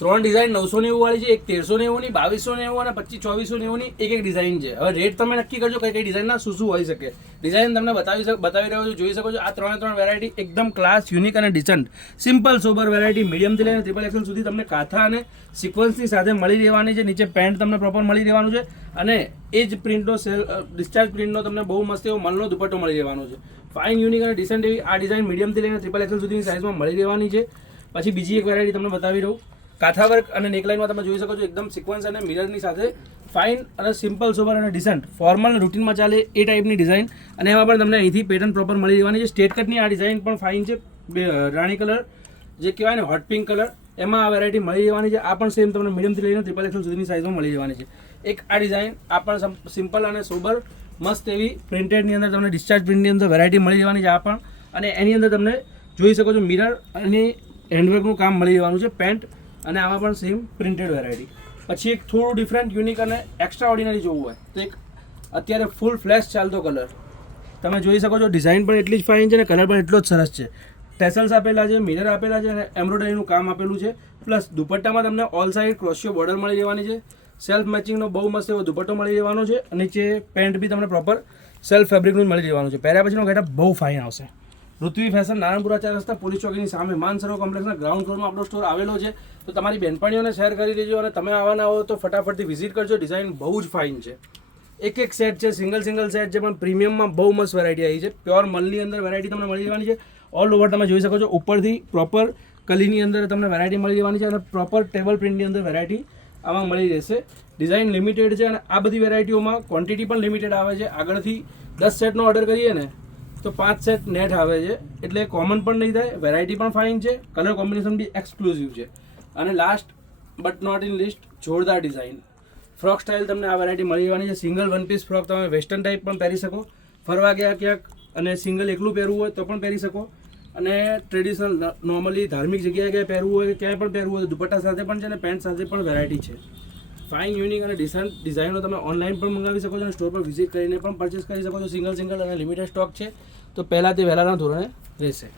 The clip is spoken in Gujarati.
3 ડિઝાઇન 990 વાળી છે, એક 1390 ની, 2290 અને 25-2490 ની એક ડિઝાઇન છે. હવે રેટ તમે નક્કી કરજો કઈ કઈ ડિઝાઇનના શું હોઈ શકે. ડિઝાઇન તમને બતાવી રહ્યો છું, જોઈ શકો છો. આ 3 વેરાયટી એકદમ ક્લાસ, યુનિક અને ડિસન્ટ, સિમ્પલ સોબર વેરાયટી, મીડિયમથી લઈને XXL સુધી તમને કાથા અને સિક્વન્સની સાથે મળી રહેવાની છે. નીચે પેન્ટ તમને પ્રોપર મળી રહેવાનું છે અને એ જ પ્રિન્ટનો ડિસ્ચાર્જ પ્રિન્ટનો તમને બહુ મસ્ત એવો મલનો દુપટ્ટો મળી રહેવાનો છે. ફાઇન, યુનિક અને ડિસન્ટ એવી આ ડિઝાઇન મીડિયમથી લઈને XXL સુધીની સાઇઝમાં મળી રહેવાની છે. પછી બીજી એક વેરાયટી તમને બતાવી રહું, કાથા વર્ક અને નેકલાઇનમાં તમે જોઈ શકો છો એકદમ સિક્વન્સ અને મિરરની સાથે ફાઇન અને સિમ્પલ સોબર અને ડિસન્ટ, ફોર્મલ રૂટીનમાં ચાલે એ ટાઈપની ડિઝાઇન. અને એમાં પણ તમને અહીંથી પેટર્ન પ્રોપર મળી રહેવાની છે. સ્ટેટ કટની આ ડિઝાઇન પણ ફાઇન છે, રાણી કલર જે કહેવાય ને હોટ પિંક કલર, એમાં આ વેરાયટી મળી રહેવાની છે. આ પણ સેમ તમને મીડિયમથી લઈને XXL સુધીની સાઇઝમાં મળી રહેવાની છે. એક આ ડિઝાઇન, આ પણ સિમ્પલ અને સોબર મસ્ત એવી પ્રિન્ટેડની અંદર તમને ડિસ્ચાર્જ પ્રિન્ટની અંદર વેરાયટી મળી રહેવાની છે. આ પણ, અને એની અંદર તમને જોઈ શકો છો મિરર અને હેન્ડવર્કનું કામ મળી રહેવાનું છે. પેન્ટ અને આમાં પણ સેમ પ્રિન્ટેડ વેરાયટી. પછી એક થોડું ડિફરન્ટ, યુનિક અને એક્સ્ટ્રા ઓર્ડિનરી જોવું હોય તો એક અત્યારે ફૂલ ફ્લેશ ચાલતો કલર તમે જોઈ શકો છો. ડિઝાઇન પણ એટલી જ ફાઇન છે અને કલર પણ એટલો જ સરસ છે. ટેસલ્સ આપેલા છે, મિરર આપેલા છે અને એમ્બ્રોઇડરીનું કામ આપેલું છે. પ્લસ દુપટ્ટામાં તમને ઓલ સાઇડ ક્રોશિયો બોર્ડર મળી રહેવાની છે. સેલ્ફ મેચિંગનો બહુ મસ્ત એવો દુપટ્ટો મળી રહેવાનો છે. અને નીચે પેન્ટ બી તમને પ્રોપર સેલ્ફ ફેબ્રિકનું મળી રહેવાનું છે. પહેર્યા પછીનો ગેટઅપ બહુ ફાઇન આવશે. ઋત્વી ફેશન, નારણપુરા 4 રસ્તા, પોલીસ ચોકીની સામે, માનસરોવર કોમ્પ્લેક્સના ગ્રાઉન્ડ ફ્લોરમાં આપણો સ્ટોર આવેલો છે. તો તમારી બહેનપણીઓને શેર કરી દેજો અને તમે આવવાના હો તો ફટાફટથી વિઝિટ કરજો. ડિઝાઇન બહુ જ ફાઇન છે. એક સેટ છે, સિંગલ સેટ છે, પણ પ્રીમિયમમાં બહુ મસ્ત વેરાયટી આવી છે. પ્યોર મલની અંદર વેરાયટી તમને મળી રહેવાની છે. ઓલ ઓવર તમે જોઈ શકો છો, ઉપરથી પ્રોપર કલીની અંદર તમને વેરાયટી મળી રહેવાની છે અને પ્રોપર ટેબલ પ્રિન્ટની અંદર વેરાયટી આમાં મળી રહેશે. ડિઝાઇન લિમિટેડ છે અને આ બધી વેરાયટીઓમાં ક્વોન્ટિટી પણ લિમિટેડ આવે છે. આગળથી 10 સેટનો ઓર્ડર કરીએ ને તો 5 સેટ નેટ આવે છે, એટલે કોમન પણ નહીં થાય. વેરાયટી પણ ફાઇન છે, કલર કોમ્બિનેશન બી એક્સક્લુઝિવ છે. અને last but not in list, જોરદાર ડિઝાઇન ફ્રોક સ્ટાઇલ તમને આ વેરાયટી મળી રહેવાની છે. સિંગલ વન પીસ ફ્રોક તમે વેસ્ટર્ન ટાઈપ પણ પહેરી શકો, ફરવા ગયા ક્યાંક અને સિંગલ એકલું પહેરવું હોય તો પણ પહેરી શકો, અને ટ્રેડિશનલ નોર્મલી ધાર્મિક જગ્યાએ ક્યાંય પહેરવું હોય કે ક્યાંય પણ પહેરવું હોય તો દુપટ્ટા સાથે પણ છે અને પેન્ટ સાથે પણ વેરાયટી છે. ફાઇન, યુનિક અને ડિસન્ટ ડિઝાઇનો તમે ઓનલાઈન પણ મંગાવી શકો છો અને સ્ટોર પર વિઝિટ કરીને પણ પરચેસ કરી શકો છો. સિંગલ અને લિમિટેડ સ્ટોક છે, તો પહેલાં તે વહેલાના ધોરણે રહેશે.